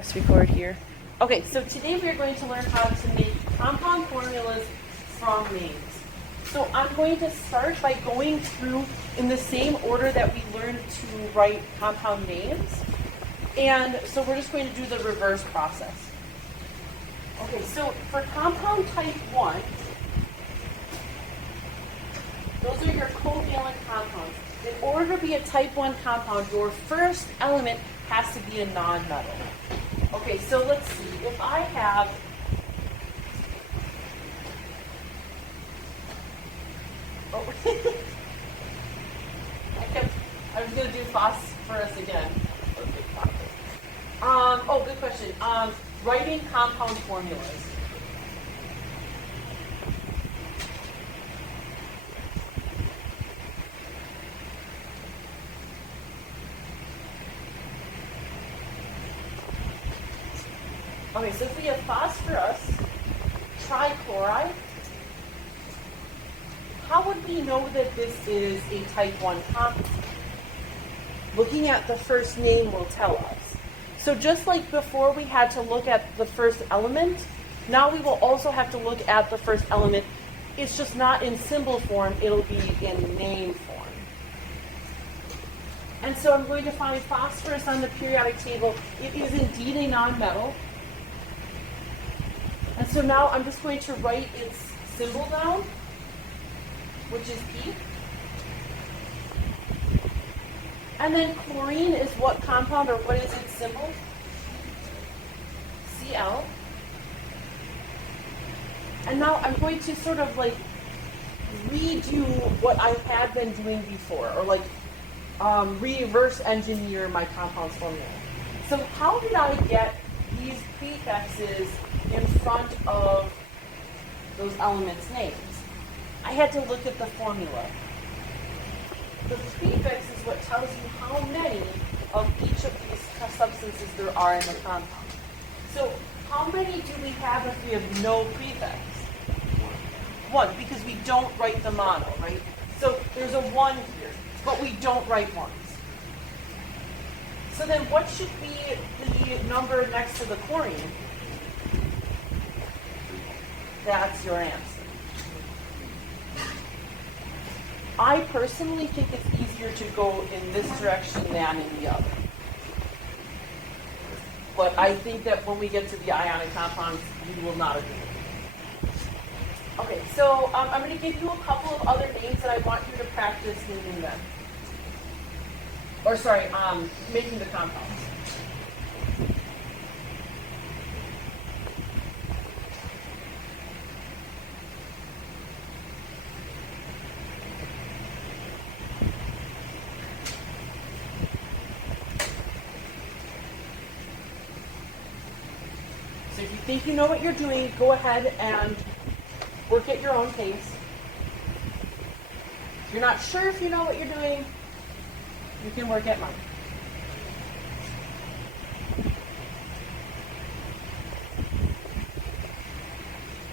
Press record here. Okay, so today we are going to learn how to make compound formulas from names. So I'm going to start by going through in the same order that we learned to write compound names. And so we're just going to do the reverse process. Okay, so for compound type 1, those are your covalent compounds. In order to be a type 1 compound, your first element has to be a non-metal. Okay, so let's see. If I have I was going to do phosphorus again. Good question. Writing compound formulas. Okay, so if we have phosphorus trichloride, how would we know that this is a type 1 compound? Looking at the first name will tell us. So just like before we had to look at the first element, now we will also have to look at the first element. It's just not in symbol form, it'll be in name form. And so I'm going to find phosphorus on the periodic table. It is indeed a nonmetal. And so now I'm just going to write its symbol down, which is P. And then chlorine is what compound, or what is its symbol? Cl. And now I'm going to sort of like redo what I had been doing before, or like reverse engineer my compounds formula. So how did I get these prefixes in front of those elements' names? I had to look at the formula. The prefix is what tells you how many of each of these substances there are in the compound. So how many do we have if we have no prefix? One, because we don't write the mono, right? So there's a 1 here, but we don't write ones. So then what should be the number next to the chlorine? That's your answer. I personally think it's easier to go in this direction than in the other. But I think that when we get to the ionic compounds, you will not agree. Okay, so I'm going to give you a couple of other names that I want you to practice naming them. Or sorry, making the compounds. So if you think you know what you're doing, go ahead and work at your own pace. If you're not sure if you know what you're doing, you can work at mine.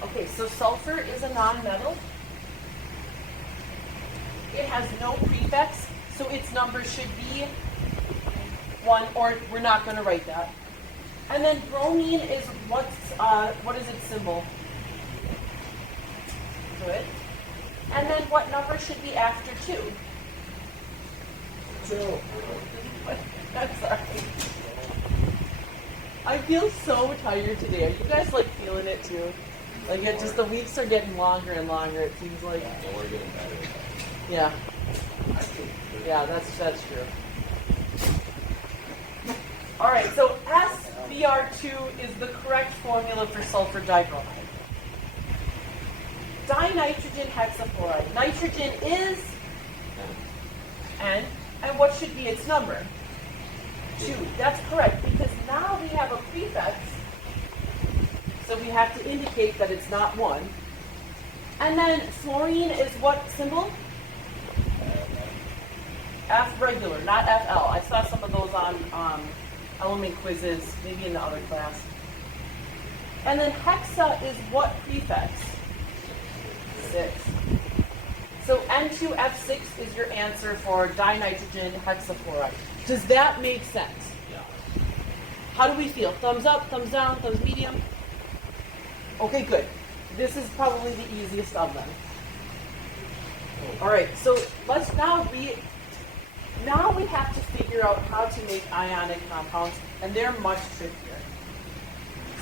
Okay, so sulfur is a nonmetal. It has no prefix, so its number should be 1, or we're not going to write that. And then bromine is what is its symbol? Good. And then what number should be after 2? 2. I'm sorry. I feel so tired today. Are you guys like feeling it too? Like it just, the weeks are getting longer and longer, it seems like. Yeah, we're getting better. Yeah. Yeah, that's true. All right, so SBr2 is the correct formula for sulfur dibromide. Dinitrogen hexafluoride. Nitrogen is N, and what should be its number? 2. That's correct, because now we have a prefix, so we have to indicate that it's not 1. And then fluorine is what symbol? F regular, not FL. I saw some of those on element quizzes, maybe in the other class. And then hexa is what prefix? 6. So N2F6 is your answer for dinitrogen hexafluoride. Does that make sense? Yeah. How do we feel? Thumbs up, thumbs down, thumbs medium? Okay, good. This is probably the easiest of them. All right, so let's now we have to figure out how to make ionic compounds, and they're much trickier.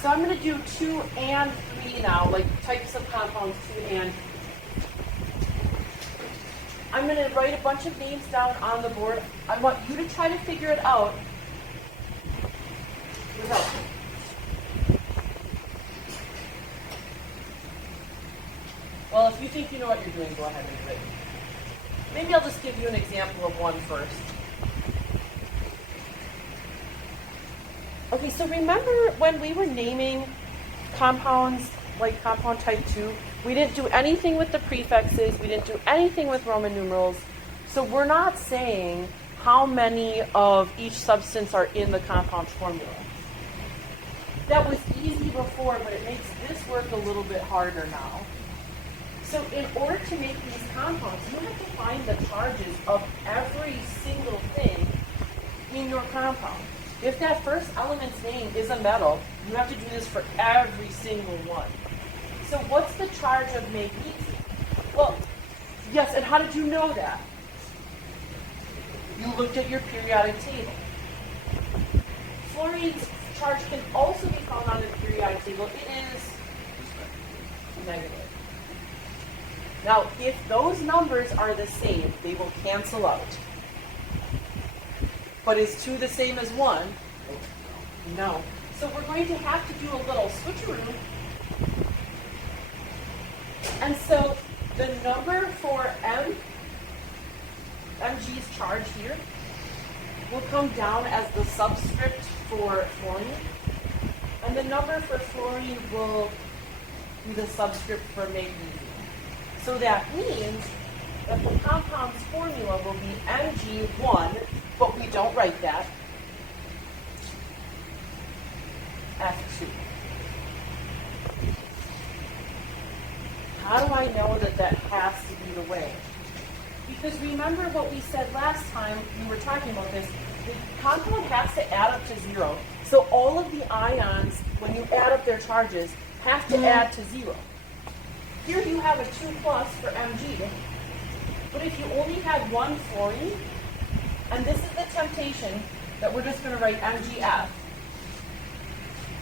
So I'm going to do 2 and 3 now, like types of compounds, 2 and 3. I'm going to write a bunch of names down on the board. I want you to try to figure it out without me. Well, if you think you know what you're doing, go ahead and do it. Maybe I'll just give you an example of one first. Okay, so remember when we were naming compounds, like compound type 2, we didn't do anything with the prefixes, we didn't do anything with Roman numerals, so we're not saying how many of each substance are in the compound formula. That was easy before, but it makes this work a little bit harder now. So in order to make these compounds, you have to find the charges of every single thing in your compound. If that first element's name is a metal, you have to do this for every single one. So what's the charge of magnesium? Well, yes, and how did you know that? You looked at your periodic table. Fluorine's charge can also be found on the periodic table. It is negative. Now, if those numbers are the same, they will cancel out. But is 2 the same as 1? No. So we're going to have to do a little switcheroo. And so the number for Mg's charge here will come down as the subscript for fluorine. And the number for fluorine will be the subscript for magnesium. So that means that the compound's formula will be Mg1, but we don't write that, F2. How do I know that that has to be the way? Because remember what we said last time we were talking about this, the compound has to add up to 0. So all of the ions, when you add up their charges, have to add to 0. Here you have a 2 plus for Mg, but if you only had one fluorine, and this is the temptation that we're just going to write MgF,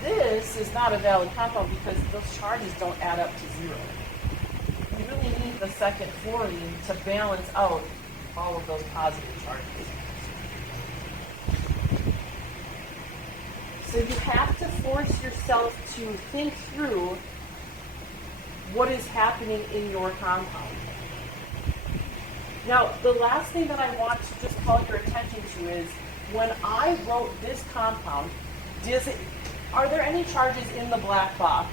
this is not a valid compound because those charges don't add up to 0. You really need the second fluorine to balance out all of those positive charges. So you have to force yourself to think through what is happening in your compound. Now, the last thing that I want to just call your attention to is when I wrote this compound, are there any charges in the black box?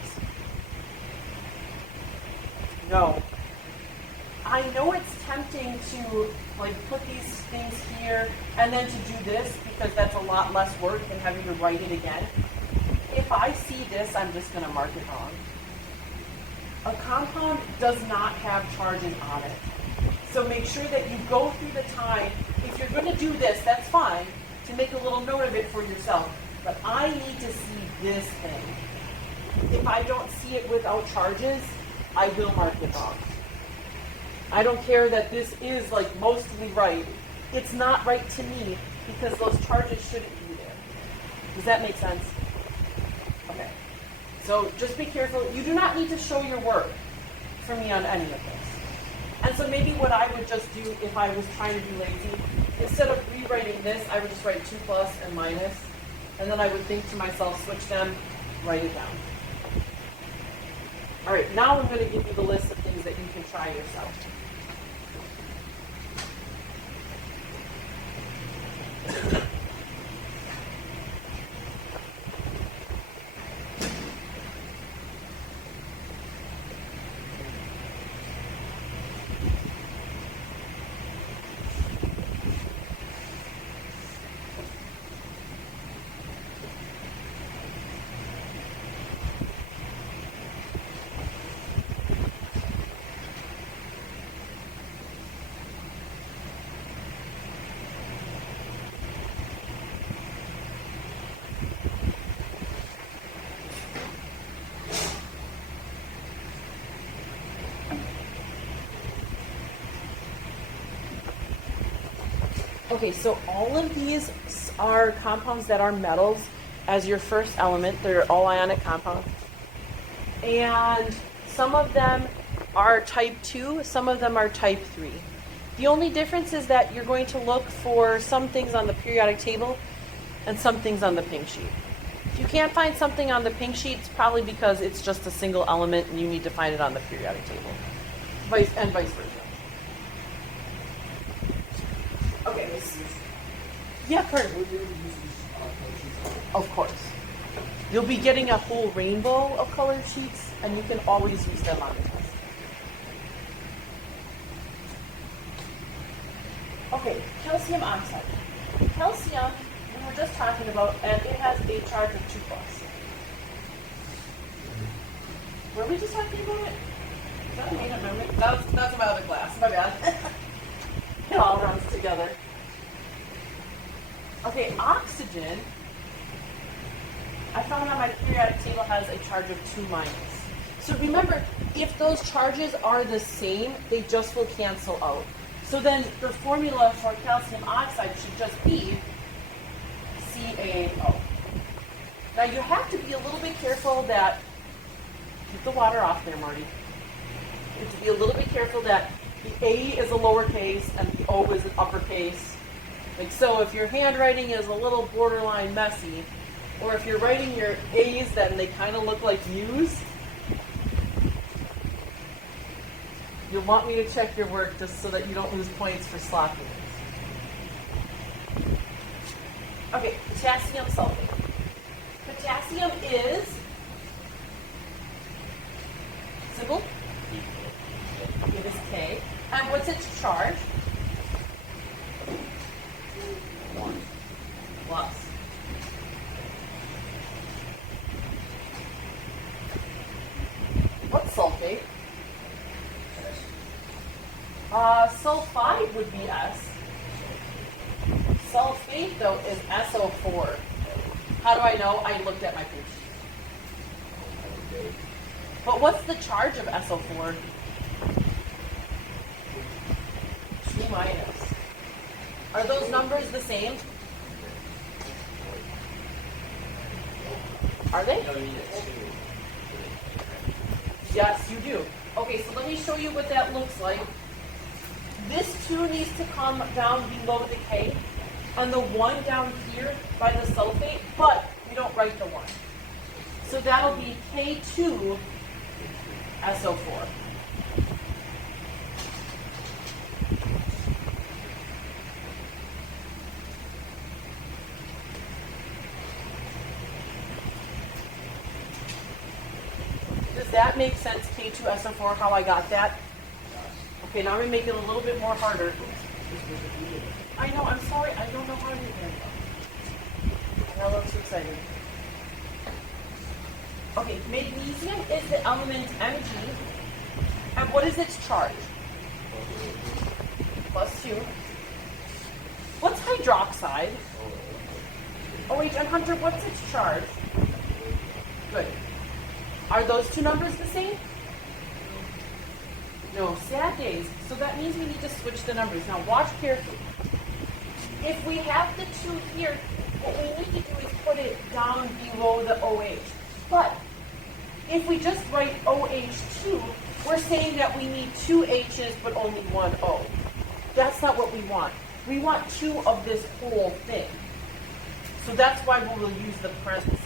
No. I know it's tempting to put these things here and then to do this because that's a lot less work than having to write it again. If I see this, I'm just going to mark it wrong. A compound does not have charges on it. So make sure that you go through the time. If you're going to do this, that's fine, to make a little note of it for yourself. But I need to see this thing. If I don't see it without charges, I will mark it wrong. I don't care that this is mostly right. It's not right to me because those charges shouldn't be there. Does that make sense? Okay. So just be careful. You do not need to show your work for me on any of this. And so maybe what I would just do if I was trying to be lazy, instead of rewriting this, I would just write 2 plus and minus. And then I would think to myself, switch them, write it down. All right, now I'm going to give you the list of things that you can try yourself. Okay, so all of these are compounds that are metals as your first element. They're all ionic compounds. And some of them are type 2, some of them are type 3. The only difference is that you're going to look for some things on the periodic table and some things on the pink sheet. If you can't find something on the pink sheet, it's probably because it's just a single element and you need to find it on the periodic table. Vice versa. Okay. Yeah, Kurt. Of course. You'll be getting a whole rainbow of colored sheets, and you can always use them on the test. Okay, calcium oxide. Calcium, we were just talking about, and it has a charge of 2+. Were we just talking about it? Is that a made-up memory? That's my other class. My bad. It all runs together. Okay, oxygen, I found on my periodic table has a charge of 2-. So remember, if those charges are the same, they just will cancel out. So then the formula for calcium oxide should just be CaO. Now you have to be a little bit careful that, keep the water off there, Marty. You have to be a little bit careful that the A is a lowercase and the O is an uppercase. Like so, if your handwriting is a little borderline messy, or if you're writing your A's then they kind of look like U's, you'll want me to check your work just so that you don't lose points for sloppiness. Okay, potassium sulfate. Potassium is symbol? It is K. And what's its charge? 1+. What's sulfate? Sulfide would be S. Sulfate, though, is SO4. How do I know? I looked at my page. But what's the charge of SO4? 2-. Are those numbers the same? Are they? Yes, you do. Okay, so let me show you what that looks like. This 2 needs to come down below the K, and the 1 down here by the sulfate, but we don't write the 1. So that'll be K2SO4. Does that make sense, K2SO4, how I got that? Okay, now I'm going to make it a little bit more harder. I know, I'm sorry, I don't know how to do that. Now that's so exciting. Okay, magnesium is the element Mg, and what is its charge? +2. What's hydroxide? OH, and Hunter, what's its charge? Good. Are those 2 numbers the same? No, sad days. So that means we need to switch the numbers. Now watch carefully. If we have the 2 here, what we need to do is put it down below the OH. But if we just write OH2, we're saying that we need 2 H's but only 1 O. That's not what we want. We want 2 of this whole thing. So that's why we will use the parentheses.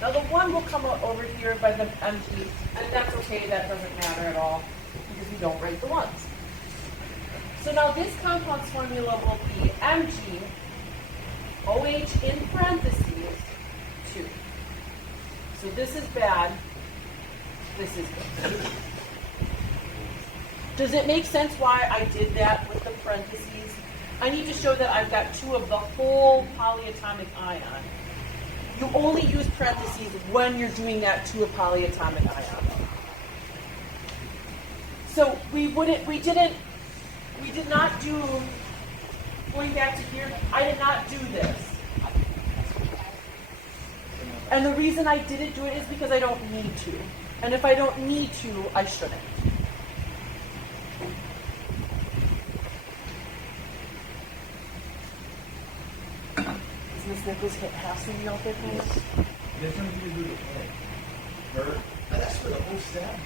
Now the 1 will come out over here by the Mg, and that's okay, that doesn't matter at all, because we don't write the 1s. So now this compound's formula will be Mg, OH in parentheses, 2. So this is bad, this is good. Does it make sense why I did that with the parentheses? I need to show that I've got 2 of the whole polyatomic ion. You only use parentheses when you're doing that to a polyatomic ion. So we did not do, going back to here, I did not do this. And the reason I didn't do it is because I don't need to. And if I don't need to, I shouldn't. Nichols has to be out there for us? They're trying to get you to play. Her, that's for the whole staff.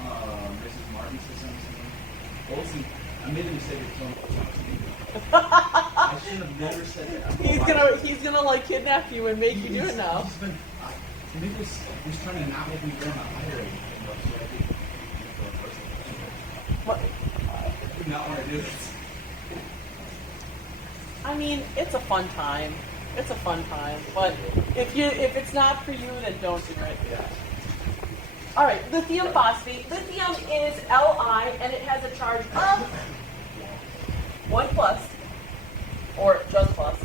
Mrs. Martin said something. Olsen, I made a mistake of telling I should have never said that. He's gonna like kidnap you and make you do it now. Nicholas was trying to not let me go on a hire anything. What? I did not want to do this. I mean, it's a fun time. It's a fun time. But if it's not for you, then don't do it. Yeah. All right, lithium phosphate. Lithium is Li, and it has a charge of 1 plus, or just plus.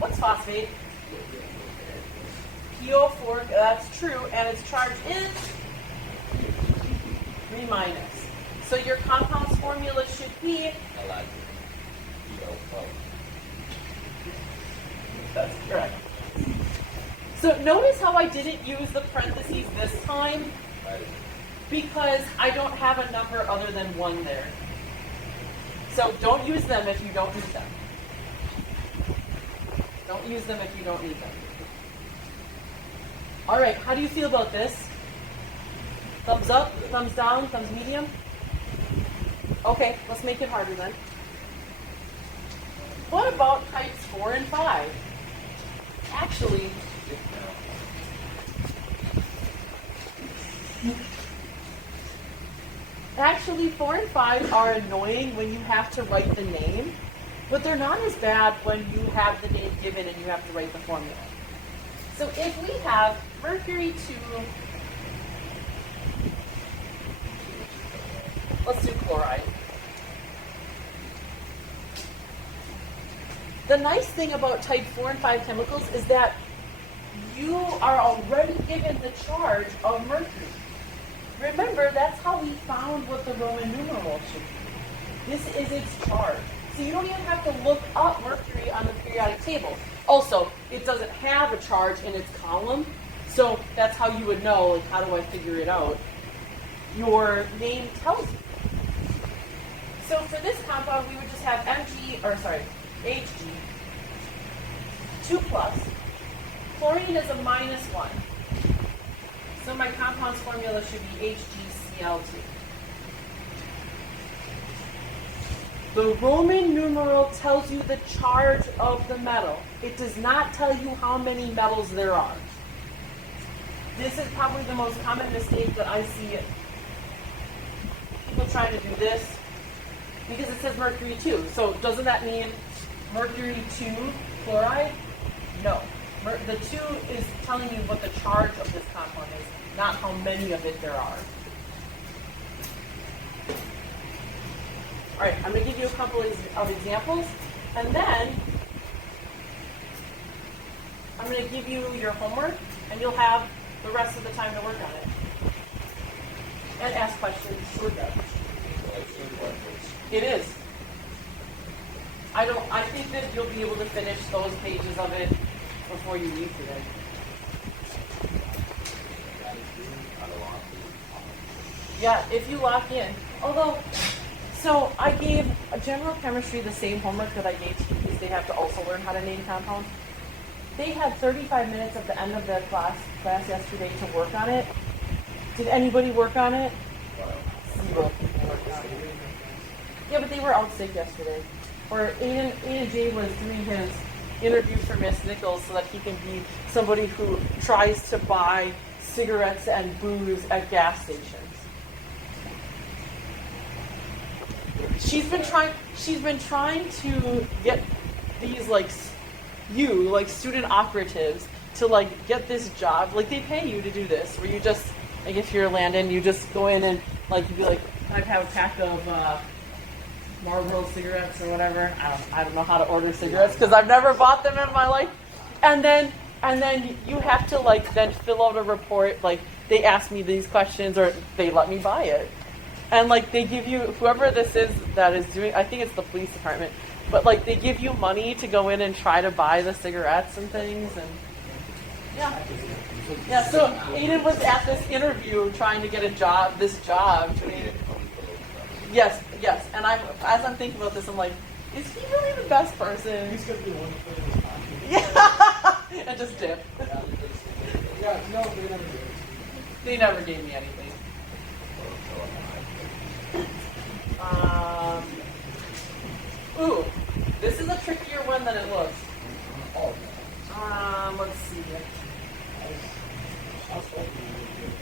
What's phosphate? PO4, that's true, and its charge is 3 minus. So your compound's formula should be. That's correct. So notice how I didn't use the parentheses this time, because I don't have a number other than 1 there. So don't use them if you don't need them. Don't use them if you don't need them. All right, how do you feel about this? Thumbs up, thumbs down, thumbs medium? Okay, let's make it harder then. What about types 4 and 5? Actually, Actually, 4 and 5 are annoying when you have to write the name, but they're not as bad when you have the name given and you have to write the formula. So if we have mercury 2, let's do chloride. The nice thing about type 4 and 5 chemicals is that you are already given the charge of mercury. Remember, that's how we found what the Roman numeral should be. This is its charge. So you don't even have to look up mercury on the periodic table. Also, it doesn't have a charge in its column, so that's how you would know, like, how do I figure it out? Your name tells you. So for this compound, we would just have Hg, 2 plus. Chlorine is a -1. So my compound's formula should be HgCl2. The Roman numeral tells you the charge of the metal. It does not tell you how many metals there are. This is probably the most common mistake that I see people trying to do this, because it says mercury 2. So doesn't that mean mercury 2 chloride? No. The 2 is telling you what the charge of this compound is, not how many of it there are. All right, I'm going to give you a couple of examples, and then I'm going to give you your homework, and you'll have the rest of the time to work on it. And ask questions. Sure does. It is. I think that you'll be able to finish those pages of it before you leave today. Yeah, if you lock in. Although, so I gave a general chemistry the same homework that I gave to you, because they have to also learn how to name compounds. They had 35 minutes at the end of the class yesterday to work on it. Did anybody work on it? 0 people worked on it. Yeah, but they were out sick yesterday. Or Aiden J was doing his interview for Miss Nichols so that he can be somebody who tries to buy cigarettes and booze at gas stations. She's been trying to get these like student operatives to like get this job. Like they pay you to do this, where you just like, if you're Landon, you just go in and like you'd be like, I'd have a pack of Marlboro cigarettes or whatever. I don't know how to order cigarettes because I've never bought them in my life. And then you have to like then fill out a report. Like they ask me these questions or they let me buy it. And like they give you, whoever this is that is doing, I think it's the police department, but like they give you money to go in and try to buy the cigarettes and things. And yeah. So Aiden was at this interview trying to get this job. Yes. And as I'm thinking about this, I'm like, is he really the best person? He's going to be one of the And just dip. Yeah, no, they never do. They never gave me anything. Ooh, this is a trickier one than it looks. Oh, Let's see. I was hoping you would get it.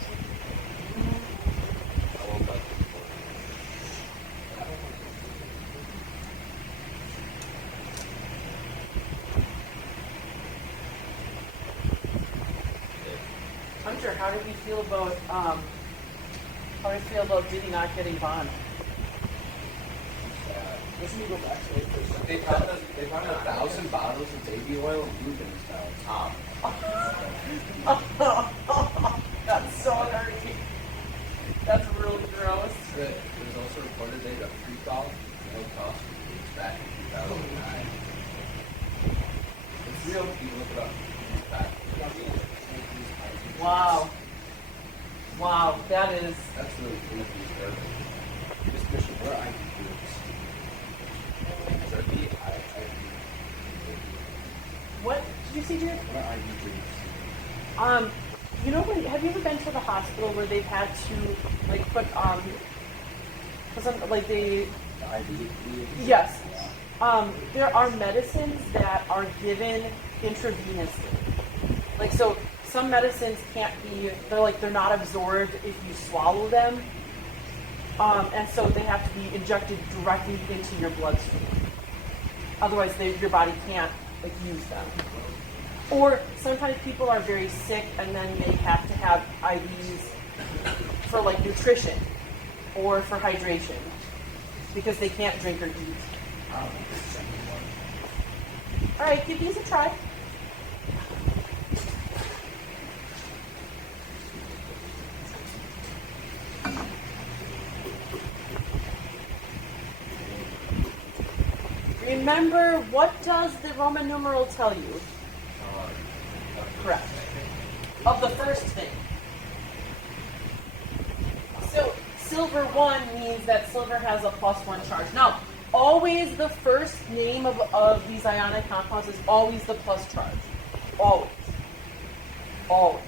Hunter, how did you feel about Diddy not getting Bond? Doesn't he go back to it for a second? They found 1,000 bottles of baby oil and glue in his top. That's so dirty. That's really gross. It was also reported they got free call, no cost, it's back in 2009. It's real, you look it up. It's back. Wow. Wow, that is. That's really cool. This mission, what are IV groups? Is that the What did you see, Jared? what are IV groups? You know, have you ever been to the hospital where they've had to like put like they? The IV? Yes. There are medicines that are given intravenously. Like so, some medicines can't be. They're not absorbed if you swallow them. And so they have to be injected directly into your bloodstream. Otherwise, your body can't use them. Or sometimes people are very sick and then they have to have IVs for nutrition or for hydration because they can't drink or eat. All right, give these a try. Remember, what does the Roman numeral tell you? Correct. Of the first thing. So, silver 1 means that silver has a +1 charge. Now, always the first name of these ionic compounds is always the plus charge. Always. Always.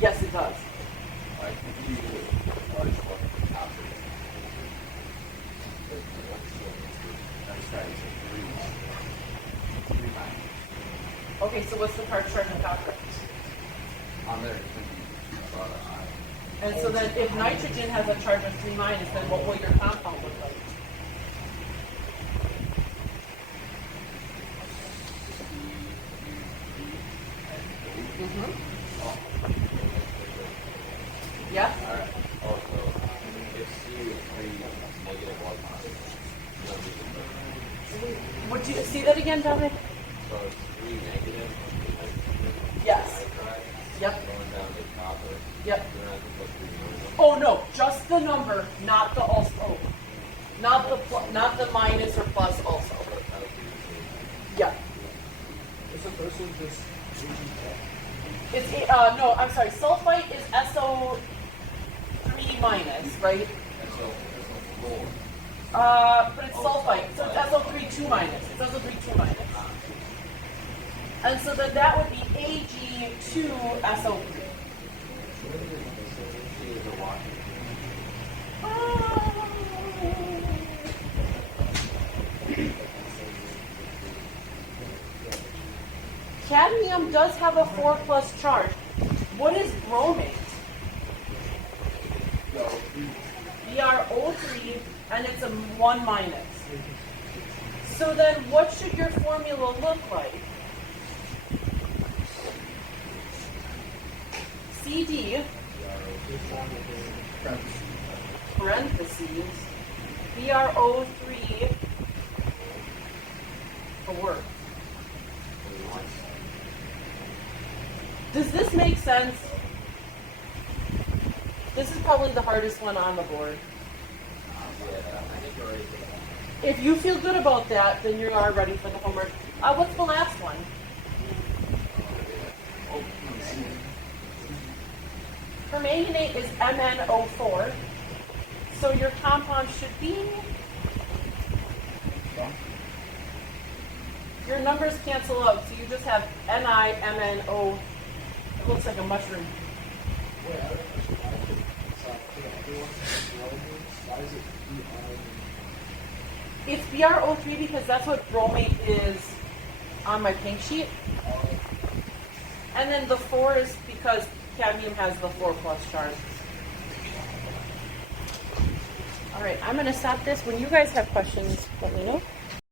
Yes, it does. Okay, so what's the charge in copper? On there, And so then if nitrogen has a charge of 3 minus, then what will your compound look like? Mm-hmm. Yeah? Alright. Also, if C is 3 negative 1 positive, Would you see that again, Dominic? so it's 3 negative, Yes. nitride, Yep. going down to copper. Yep. Then I can put 3 negative. Oh no, just the number, not the also. Oh, not the minus or plus also. Yeah. Is the first one just It's no, I'm sorry. Sulfite is SO3 minus, right? But it's sulfite, so it's SO3 2 minus. It's SO3 2 minus. And so then that would be Ag2SO3. Cadmium does have a 4 plus charge. What is bromate? Bro3, and it's a 1 minus. So then what should your formula look like? CD, parentheses, BRO3 for work. Does this make sense? This is probably the hardest one on the board. If you feel good about that, then you are ready for the homework. What's the last one? Permanganate is MnO4. So your compound should be go. Your numbers cancel out, so you just have NiMNO. It looks like a mushroom. Wait, I don't actually like it. So, for the other ones, why is it BR? It's BrO3 because that's what bromate is on my pink sheet. And then the 4 is because cadmium has the 4+ charge. All right, I'm going to stop this. When you guys have questions, let me know.